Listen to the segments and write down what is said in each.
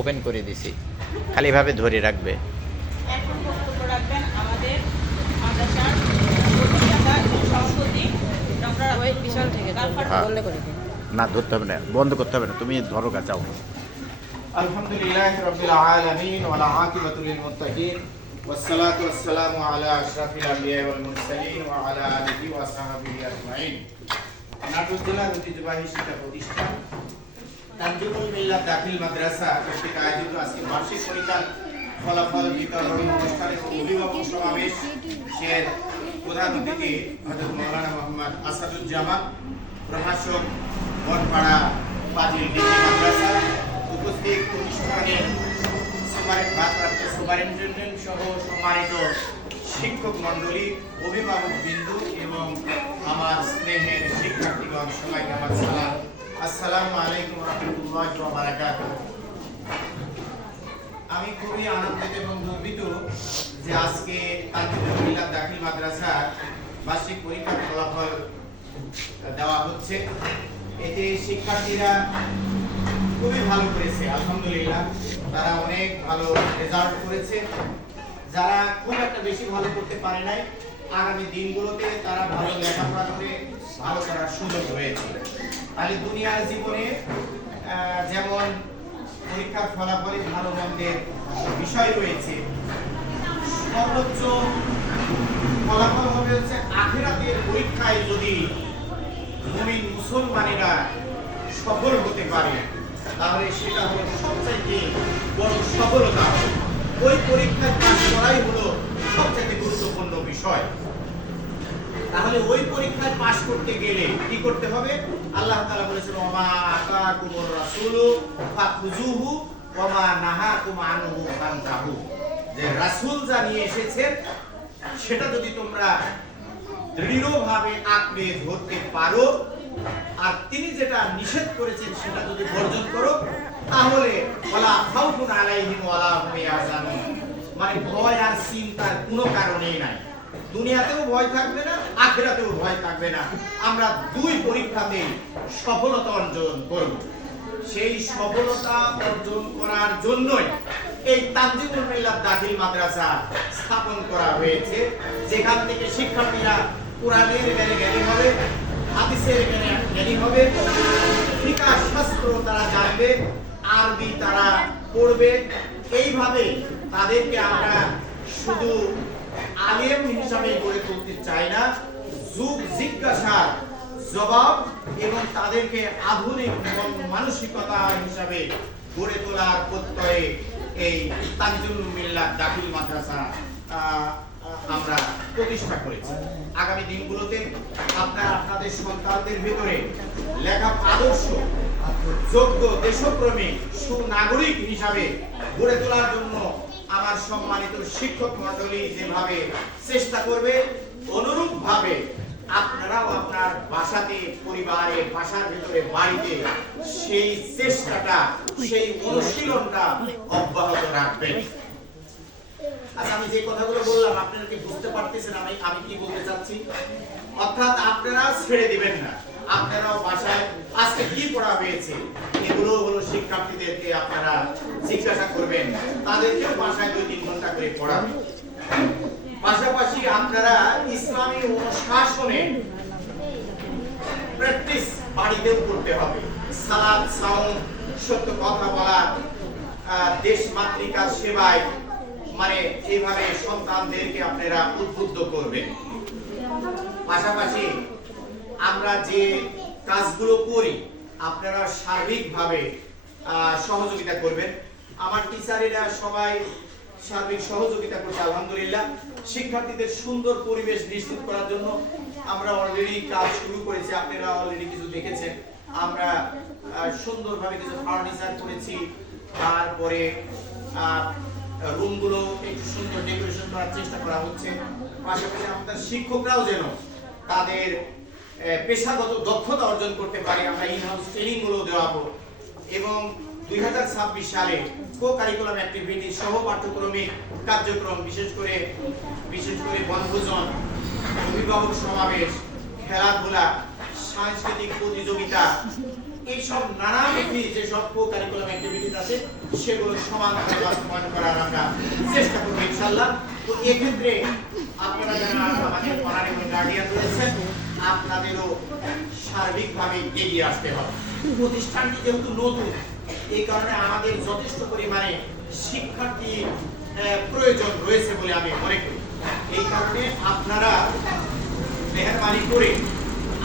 Open করে দিছি, খালি এভাবে ধরে রাখবে। এখন বক্তব্য রাখবেন আমাদের মাদ্রাসার প্রতিষ্ঠাতা সভাপতি ডক্টর ওই পিছন থেকে হ্যাঁ। বন্ধ করে দিন। না ধরতে হবে না, বন্ধ করতে হবে না, তুমি ধরো গা, যাও। আলহামদুলিল্লাহি রাব্বিল আলামিন ওয়াল আকিবাতু লিল মুত্তাকিন ওয়াসসালাতু ওয়াসসালামু আলা আশরাফিল আমবিয়া ওয়াল মুরসালিন ওয়া আলা আলিহি ওয়া সাহবিহি আজমাইন। নাটোর জেলার ঐতিহ্যবাহী শিক্ষা প্রতিষ্ঠান তানজিমুল মিল্লাত দাখিল মাদ্রাসা কর্তৃক আয়োজিত আজকে বার্ষিক পরীক্ষার ফলাফল বিতরণ অনুষ্ঠানের অভিভাবক সমাবেশ এর প্রধান অতিথি হযরত মাওলানা মুহাম্মদ আসাদুজ্জামান, প্রভাষক বনপাড়া ফাজিল ডিগ্রি মাদ্রাসা, উপস্থিত প্রতিষ্ঠানের ভারপ্রাপ্ত সুপারিনটেনডেন্ট সহ সম্মানিত শিক্ষক মণ্ডলী, অভিভাবক বিন্দু এবং আমার স্নেহের শিক্ষার্থীগণ, সবাইকে আমার সালাম। আসসালামু আলাইকুম ওয়া রাহমাতুল্লাহি ওয়া বারাকাতুহু। আমি খুবই আনন্দিত এবং গর্বিত যে আজকে তানজিমুল মিল্লাত দাখিল মাদ্রাসার বার্ষিক পরীক্ষার ফলাফল দেওয়া হচ্ছে। এতে শিক্ষার্থীরা খুবই ভালো করেছে, আলহামদুলিল্লাহ। তারা অনেক ভালো রেজাল্ট করেছে। যারা খুব একটা বেশি ভালো করতে পারে নাই, আগামী দিনগুলোতে তারা ভালো লেখাপড়া করে ভালো করার সুযোগ রয়েছে। তাহলে দুনিয়ার জীবনে যেমন পরীক্ষার ফলাফলে ভালো মন্দের বিষয় রয়েছে, সর্বোচ্চ ফলাফল হবে হচ্ছে আখিরাতের পরীক্ষায় যদি মুমিন মুসলমানেরা সফল হতে পারে, তাহলে সেটা হলো সবচেয়ে বড় সফলতা। ওই পরীক্ষায় পাস করাই হলো সবচেয়ে গুরুত্বপূর্ণ বিষয়। তাহলে ওই পরীক্ষায় পাস করতে গেলে কি করতে হবে? আল্লাহ তাআলা বলেছেন, ওমা আতাকুমুর রাসূলু ফাখুযুহু ওমা নাহাকুম আনহু ফান্তাহু। যে রাসূল যা নিয়ে এসেছেন সেটা যদি তোমরা দৃঢ়ভাবে আঁকড়ে ধরতে পারো, আর তিনি যেটা নিষেধ করেছেন সেটা যদি বর্জন করো, তাহলে ওয়ালা খাউফুন আলাইহিম ওয়ালা হুম ইয়াহজানুন, মানে ভয় আর চিন্তার কোনো কারণেই নাই। দুনিয়াতেও ভয় থাকবে না, আখিরাতেও ভয় থাকবে না। আমরা দুই পরীক্ষাতেই সফলতা অর্জন করব। সেই সফলতা অর্জন করার জন্যই এই তানজিমুল মিল্লাত দাখিল মাদ্রাসা স্থাপন করা হয়েছে, যেখান থেকে শিক্ষার্থীরা কোরআনের জ্ঞানী হবে, হাদিসের জ্ঞানী হবে, ফিকহ শাস্ত্র তারা জানবে, আরবি তারা পড়বে। এইভাবে তাদেরকে আমরা শুধু আলেম হিসাবে গড়ে তুলতে চাই না, যুগ জিজ্ঞাসার জবাব এবং তাদেরকে আধুনিক মানসিকতা হিসাবে গড়ে তোলার প্রত্যয়ে এই তানজিমুল মিল্লাত দাখিল মাদ্রাসা আমরা প্রতিষ্ঠা করেছি। আগামী দিনগুলোতে আপনারা আপনাদের সন্তানদের ভিতরে লেখা আদর্শ যোগ্য দেশপ্রেমিক সুনাগরিক হিসাবে গড়ে তোলার জন্য আমার সম্মানিত শিক্ষক মণ্ডলী যেভাবে চেষ্টা করবে, অনুরূপ ভাবে আপনারাও আপনার বাসাতে, পরিবারে, বাসার ভিতরে, বাড়িতে সেই চেষ্টাটা, সেই অনুশীলনটা অব্যাহত রাখবেন। আচ্ছা, আমি যে কথাগুলো বললাম আপনারা কি বুঝতে পারতেছেন আমি কি বলতে চাচ্ছি? অর্থাৎ আপনারা ছেড়ে দিবেন না, আপনারাও বাসায় আজকে কি পড়া হয়েছে এগুলো হলো শিক্ষার্থীদেরকে আপনারা জিজ্ঞাসা করবেন, তাদেরকেও বাসায় 2-3 ঘন্টা করে পড়াবেন। পাশাপাশি আপনারা ইসলামী অনুশাসনে প্র্যাকটিস বাড়িতেও করতে হবে। সালাত, সাওম, সত্য কথা বলা, দেশ মাতৃকার সেবায়, মানে এইভাবে সন্তানদেরকে আপনারা উদ্বুদ্ধ করবেন। পাশাপাশি আমরা যে কাজগুলো করি আপনারা সার্বিকভাবে সহযোগিতা করবেন। আমার টিচারেরা সবাই সার্বিক সহযোগিতা করছে, আলহামদুলিল্লাহ। শিক্ষার্থীদের সুন্দর পরিবেশ নিশ্চিত করার জন্য আমরা অলরেডি কাজ শুরু করেছি, আপনারা অলরেডি কিছু দেখেছেন। আমরা সুন্দরভাবে কিছু ফার্নিচার করেছি, তারপরে রুমগুলো একটু সুন্দর ডেকোরেশন করার চেষ্টা করা হচ্ছে। পাশাপাশি আমাদের শিক্ষকরাও যেন তাদের পেশাগত দক্ষতা অর্জন করতে পারে, আমরা ইনহাউস ট্রেনিং গুলো দেওয়াবো। এবং 2026 সালে কো কারিকুলাম অ্যাক্টিভিটি, সহ পাঠ্যক্রমিক কার্যক্রম, বিশেষ করে বনভোজন, অভিভাবক সমাবেশ, খেলাধুলা, সাংস্কৃতিক প্রতিযোগিতা, এইসব নানামুখী যেসব কারিকুলাম অ্যাক্টিভিটিস আছে সেগুলো সমানভাবে বাস্তবায়ন করার আমরা চেষ্টা করব ইনশাআল্লাহ। তো এক্ষেত্রে আপনারা যারা আমাদের অনারেবল গার্ডিয়ান রয়েছেন আপনাদেরও সার্বিকভাবে এগিয়ে আসতে হবে। প্রতিষ্ঠানটি যেহেতু নতুন এই কারণে আমাদের যথেষ্ট পরিমাণে শিক্ষার্থী প্রয়োজন রয়েছে বলে আমি মনে করি। এই কারণে আপনারা মেহেরবানি করে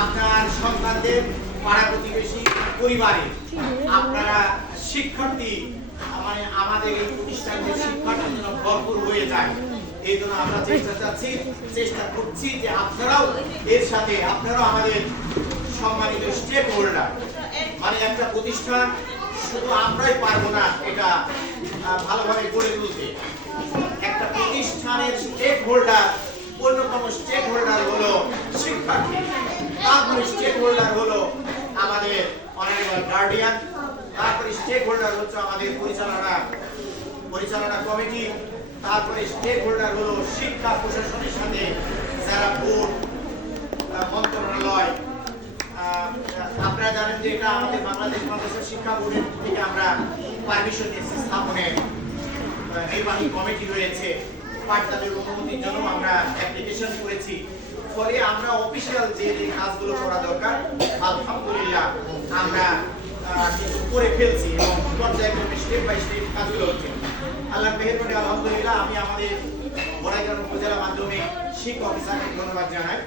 আপনার সন্তানদের পাড়া প্রতিবেশী পরিবারে আপনারা শিক্ষার্থী মানে আমাদের এই প্রতিষ্ঠানের শিক্ষার্থী যেন ভরপুর হয়ে যায় এই জন্য আমরা চেষ্টা করছি যে আপনারাও এর সাথে আপনারাও আমাদের সম্মানিত স্টেক হোল্ডার। মানে একটা প্রতিষ্ঠান শুধু আমরাই পারবো না এটা ভালোভাবে গড়ে তুলতে। একটা প্রতিষ্ঠানের স্টেক হোল্ডার অন্যতম স্টেক হোল্ডার হলো শিক্ষার্থী, তারপরে স্টেক হোল্ডার হলো আমাদের অনারেবল গার্ডিয়ান, তারপরে স্টেক হোল্ডার হচ্ছে আমাদের পরিচালনা কমিটি, তারপরে স্টেক হোল্ডার হলো শিক্ষা প্রশাসনের সাথে যারা বোর্ড মন্ত্রণালয়। আপনারা জানেন যে এটা আমাদের বাংলাদেশ মাদ্রাসা শিক্ষা বোর্ডের থেকে আমরা পারমিশন নিয়েছি স্থাপনের নির্বাহী কমিটি রয়েছে, পাঠদানের অনুমতির জন্য আমরা অ্যাপ্লিকেশন করেছি। ফলে আমরা অফিশিয়াল যে কাজগুলো করা দরকার আলহামদুলিল্লাহ আমরা করে ফেলছি এবং পর্যায়ক্রমে স্টেপ বাই স্টেপ কাজগুলো হচ্ছে। আল্লাহর মেহেরবানি আলহামদুলিল্লাহ আমি আমাদের বড়াইগ্রাম উপজেলা মাধ্যমিক শিক্ষা অফিসারকে ধন্যবাদ জানাই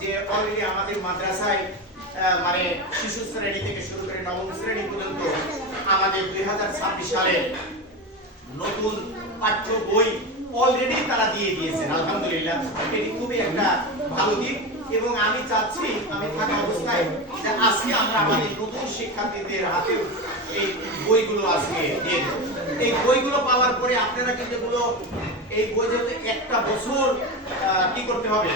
যে অলরেডি আমাদের মাদ্রাসায় মানে শিশু শ্রেণী থেকে শুরু করে নবম শ্রেণী পর্যন্ত আমাদের 2026 সালে নতুন পাঠ্য বই অলরেডি তারা দিয়ে দিয়েছেন আলহামদুলিল্লাহ। এটি খুবই একটা ভালো দিক এবং আমি চাচ্ছি আমি থাকা অবস্থায় যে আজকে আমরা আমাদের নতুন শিক্ষার্থীদের হাতে এই বইগুলো আজকে দিয়ে দেব। এই বইগুলো পাওয়ার পরে আপনারা কিন্তু এগুলো এই বই যেতে একটা বছর কি করতে হবে,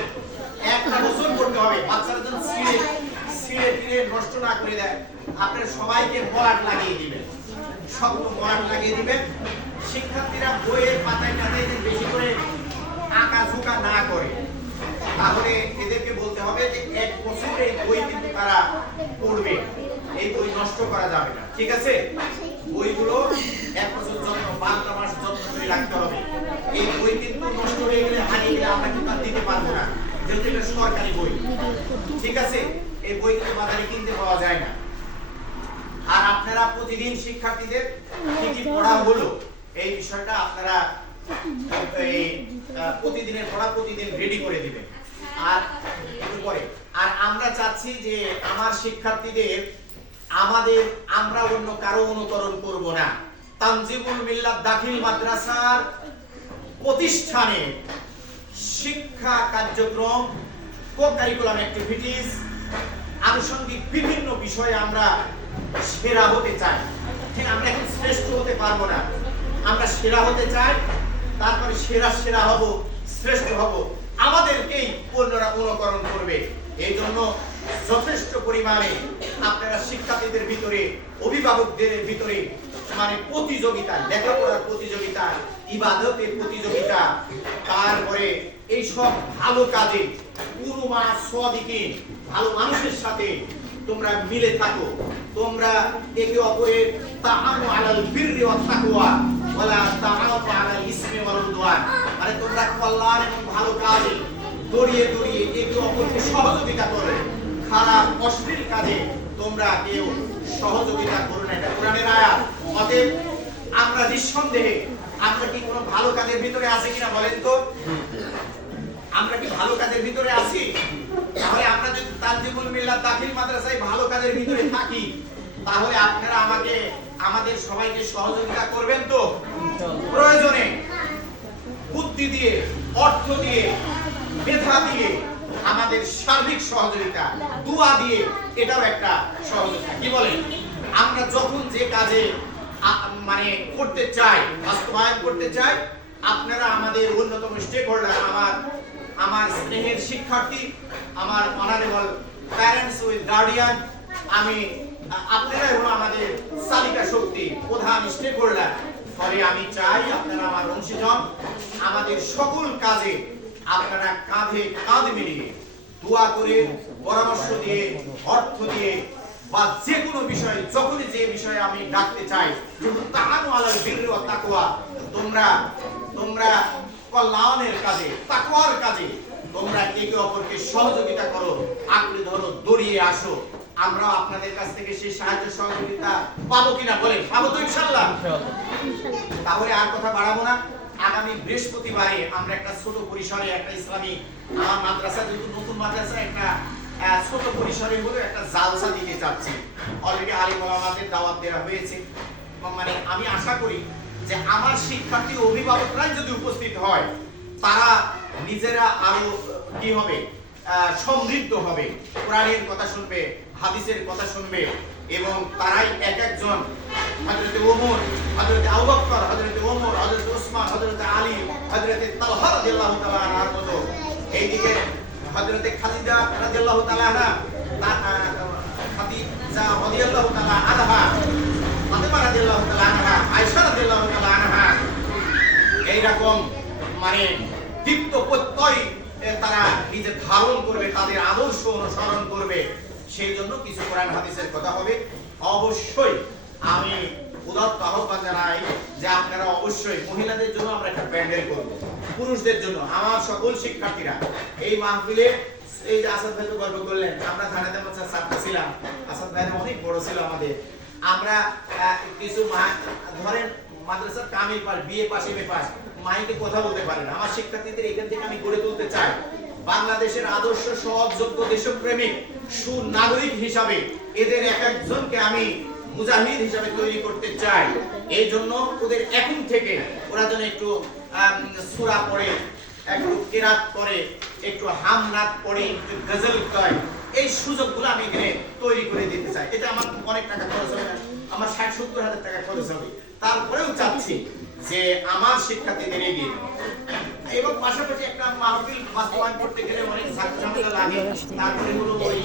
একটা বছর করতে হবে। বাচ্চারা যেন ছিঁড়ে নষ্ট না করে দেয় আপনারা সবাইকে মলাট লাগিয়ে দিবেন, শক্ত মলাট লাগিয়ে দিবেন। শিক্ষার্থীরা বইয়ের পাতায় পাতায় যে বেশি করে আঁকা ঝুঁকা না করে তাহলে এদেরকে বলতে হবে যে এক বছর এই বই কিন্তু তারা পড়বে, এই বই নষ্ট করা যাবে না, ঠিক আছে? বইগুলো এক বছর যত্ন 12 মাস যত্ন করে রাখতে হবে। এই বই কিন্তু নষ্ট হয়ে গেলে হারিয়ে গেলে আমরা কিন্তু দিতে পারবো না, যেহেতু এটা সরকারি বই, ঠিক আছে? এই বই কিন্তু বাজারে কিনতে পাওয়া যায় না। আর আপনারা প্রতিদিন শিক্ষার্থীদের কি কি পড়া হলো এই বিষয়টা আপনারা এই প্রতিদিনের পড়া প্রতিদিন রেডি করে দিবেন। আর আর আমরা চাচ্ছি যে আমার শিক্ষার্থীদের আমরা অন্য কারো অনুকরণ করব না। তানজিমুল মিল্লাত দাখিল মাদ্রাসার প্রতিষ্ঠানে শিক্ষা কার্যক্রম কো-কারিকুলাম অ্যাক্টিভিটিস আনুষঙ্গিক বিভিন্ন বিষয়ে আমরা সেরা হতে চাই। ঠিক আমরা এখন শ্রেষ্ঠ হতে পারবো না, আমরা সেরা হতে চাই, তারপরে সেরা হব, শ্রেষ্ঠ হব, আমাদেরকেই অন্যরা অনুকরণ করবে। এই জন্য যথেষ্ট পরিমাণে আপনারা শিক্ষার্থীদের ভিতরে অভিভাবকদের ভিতরে মানে প্রতিযোগিতা, লেখাপড়ার প্রতিযোগিতা, ইবাদতের প্রতিযোগিতা, তারপরে এই সব ভালো কাজে পুরুমা সদিকিন ভালো মানুষের সাথে তোমরা মিলে থাকো, তোমরা একে অপরের তাআনু আলাল বিররি ওয়াত তাকওয়া ওয়ালা তাআনু আলাল ইসমি ওয়াল উদওয়ান, মানে তোমরা কল্যাণ এবং ভালো কাজে দড়িয়ে একে অপরকে সহযোগিতা করো, খারাপ অশ্লীল কাজে তোমরা কেউ সহযোগিতা করো না। এটা কোরআনের আয়াত। অতএব আমরা নিঃসন্দেহে আমরা কি কোনো ভালো কাজের ভিতরে আছি কিনা বলেন তো? আমরা কি ভালো কাজের ভিতরে আছি? তাহলে আমরা যদি তানজিমুল মিল্লাত দাখিল মাদ্রাসায় ভালো কাজের ভিতরে থাকি তাহলে আপনারা আমাদের সবাইকে সহযোগিতা করবেন তো? প্রয়োজনে বুদ্ধি দিয়ে, অর্থ দিয়ে, মেধা দিয়ে, আমাদের সার্বিক সহযোগিতা, দোয়া দিয়ে, এটাও একটা সহযোগিতা। কি বলেন? আমরা যখন যে কাজে মানে করতে চাই, বাস্তবায়ন করতে চাই, আপনারা আমাদের অন্যতম স্টেক হোল্ডার, আমার স্নেহের শিক্ষার্থী, আমার অনারেবল প্যারেন্টস উইথ গার্ডিয়ান, আপনারাই হলো আমাদের চালিকা শক্তি, প্রধান স্টেক হোল্ডার। ফলে আমি চাই আপনারা আমার অংশীজন, আমাদের সকল কাজে আপনারা কাঁধে কাঁধ মিলিয়ে দোয়া করে, পরামর্শ দিয়ে, অর্থ দিয়ে, বা যে কোনো বিষয়, যখনই যে বিষয়ে আমি ডাকতে চাই, তাআনু আলাল বিররি ওয়াত তাকওয়া, তোমরা কল্যাণের কাজে, তাকওয়ার কাজে তোমরা একে অপরকে সহযোগিতা করো, আঁকড়ে ধরো, দড়িয়ে আসো। আমরা আপনাদের কাছ থেকে সেই সাহায্য সহযোগিতা পাবো কিনা বলেন? পাবো তো ইনশাআল্লাহ। তাহলে আর কথা বাড়াবো না। আগামী বৃহস্পতিবারে আমরা একটা ছোট পরিসরে একটা ইসলামী আমার মাদ্রাসা, যেহেতু নতুন মাদ্রাসা, একটা ছোট পরিসরে হলো একটা জালসা দিতে যাচ্ছি। অলরেডি আলিম ওলামাদের দাওয়াত দেওয়া হয়েছে। মানে আমি আশা করি যে আমার শিক্ষার্থী অভিভাবকরাই যদি উপস্থিত হয়, তারা নিজেরা আরো কি হবে, সমৃদ্ধ হবে, কোরআনের কথা শুনবে, হাদিসের কথা শুনবে, এবং তারাই এক একজন হযরতে ওমর, হযরতে আবু বকর, হযরতে ওমর, হযরতে ওসমান, হযরতে আলী, হযরতে তালহা রাদিয়াল্লাহু তাআলা আনহার মতো, এইদিকে হযরতে খাদিজা রাদিয়াল্লাহু তাআলা আনহা, খাদিজা রাদিয়াল্লাহু তাআলা আনহা, ফাতেমা রাদিয়াল্লাহু তাআলা আনহা, আয়েশা রাদিয়াল্লাহু তাআলা আনহা, এইরকম মানে দীপ্ত প্রত্যয় তারা নিজে ধারণ করবে, তাদের আদর্শ অনুসরণ করবে। সেই জন্য কিছু কোরআন হাদিসের কথা হবে। অবশ্যই আমি উদাত্ত আহ্বান জানাই যে আপনারা অবশ্যই মহিলাদের জন্য আমরা একটা প্যান্ডেল করব, পুরুষদের জন্য আমার সকল শিক্ষার্থীরা এই মাহফিলে, এই যে আসাদ ভাই তো গল্প করলেন, আমরা ধানাতে বাচ্চা ছাত্র ছিলাম, আসাদ ভাই অনেক বড় ছিল আমাদের। আমরা কিছু ধরেন মাদ্রাসার কামিল pass, BA pass, MA pass, মাইকে কথা বলতে পারে না। আমার শিক্ষার্থীদের এখান থেকে আমি গড়ে তুলতে চাই বাংলাদেশের আদর্শ সহযোগ্য দেশপ্রেমিক সুনাগরিক হিসাবে। এদের এক একজনকে আমি মুজাহিদ হিসাবে তৈরি করতে চাই। এই জন্য ওদের এখন থেকে ওরা যেন একটু সূরা পড়ে, একটু কিরাত করে, একটু হামনাত পড়ে, একটু গজল গায়, এই সুযোগগুলো আমি এখানে তৈরি করে দিতে চাই। এটা আমার অনেক টাকা খরচ হবে না, আমার 60-70 হাজার টাকা খরচ হবে। তারপরেও চাচ্ছি যে আমার শিক্ষার্থীদের এগিয়ে, এবং পাশাপাশি একটা মাহফিল বাস্তবায়ন করতে গেলে অনেক ঝামেলা লাগে। তারপরে হলো ওই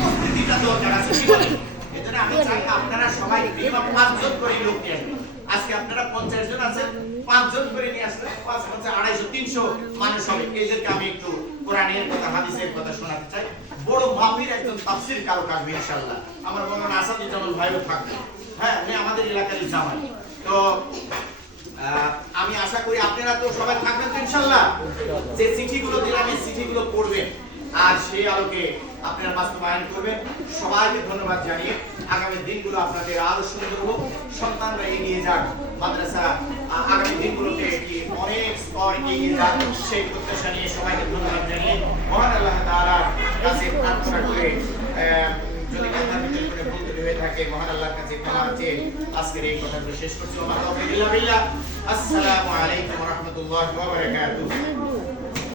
প্রস্তুতিটা দরকার আছে, কি বলেন? এজন্য আমি চাই আপনারা সবাই মিনিমাম 5 জন করে লোক নিয়ে আসবেন। আজকে আপনারা 50 জন আছেন, 5 জন করে নিয়ে আসলে 5 5 250 300 মানুষ হবে। এদেরকে আমি একটু কোরআনের কথা, হাদিসের কথা শোনাতে চাই। বড় মাহফিল একজন তাফসীর কারক আসবে ইনশাআল্লাহ। আমার মনে আসাদুজ্জামান ভাইও থাকবে। হ্যাঁ, উনি আমাদের এলাকারই জামাই। তো আমি আশা করি আপনারা তো সবাই থাকবেন তো ইনশাআল্লাহ। যে চিঠিগুলো দিলাম এই চিঠিগুলো পড়বেন আর সেই আলোকে আপনারা বাস্তবায়ন করবেন। সবাইকে ধন্যবাদ জানিয়ে আগামী দিনগুলো আপনাদের আরো সুন্দর হোক, সন্তানরা এগিয়ে যাক, মাদ্রাসা আগামী দিনগুলোতে অনেক স্তর এগিয়ে যাক, সেই প্রত্যাশা নিয়ে সবাইকে ধন্যবাদ জানিয়ে মহান আল্লাহ তাআলার কাছে প্রার্থনা করে, যদি কথার ভিতরে করে ভুল হয়ে থাকে মহান আল্লাহর কাছে ক্ষমা চেয়ে আজকের এই কথাগুলো শেষ করছি। আসসালামু আলাইকুম ওয়া রাহমাতুল্লাহি ওয়া বারাকাতুহু।